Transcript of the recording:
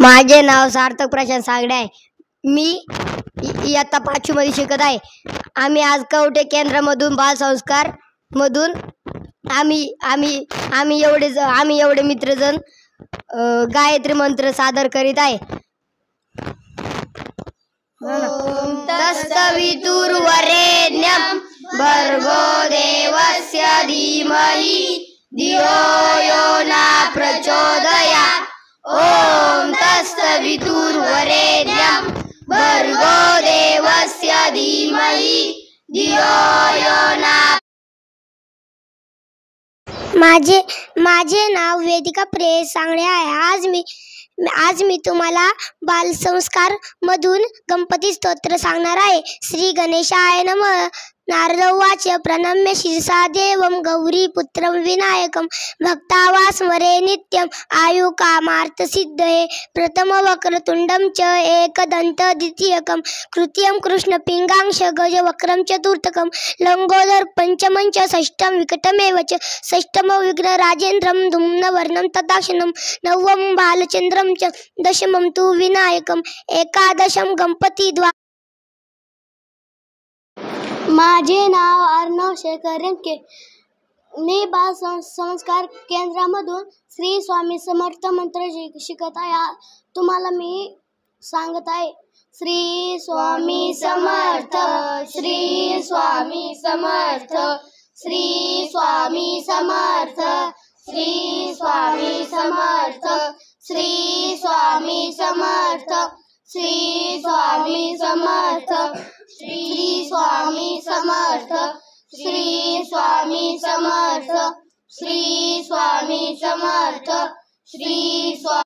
माझे नाव सार्थक प्रशांत सागडे आहे. मी इयत्ता 5वी मध्ये शिकत आहे. आम्ही आज कवठे केंद्रामधून बालसंस्कार मधून आम्ही एवढे मित्रजण गायत्री मंत्र सादर करीत आहे. ओम तत्सवितुर्वरेण्यं भर्गो देवस्य धीमहि धियो यो न प्रचोदयात्. ओम तत्सवितुर्वरेण्यं भर्गो देवस्य धीमहि धियो यो न. माझे नाव वेदिका प्रेस सांगडे आहे. आज मी तुम्हाला बालसंस्कार मधून गणपती स्तोत्र सांगणार आहे. श्री गणेशाय नमः. नारद उवाच प्रणम्य शिरसा देवं गौरीपुत्रं विनायकं भक्तावास्मरे नित्यं आयुकामार्थसिद्धये. प्रथमवक्रतुण्डं च एकदन्त द्वितीयकं तृतीयं कृष्णपिङ्गाक्ष गजवक्रं चतुर्थकं लंबोदर पंचमं च षष्ठं विकटमेव च षष्ठमं विघ्नराजेन्द्रं धूम्नवर्णं तदाक्षनं नवमं बालचन्द्रं च दशमं तु विनायकं एकादशं गणपती. माझे नाव अर्णव शेखर रेंके. मी बाल संस्कार केंद्रामधून श्री स्वामी समर्थ मंत्र शिकत आहे. तुम्हाला मी सांगत आहे. श्री स्वामी समर्थ, श्री स्वामी समर्थ, श्री स्वामी समर्थ, श्री स्वामी समर्थ, श्री स्वामी समर्थ, श्री स्वामी समर्थ, श्री स्वामी समर्थ, श्री स्वामी समर्थ, श्री स्वामी समर्थ, श्री स्वामी.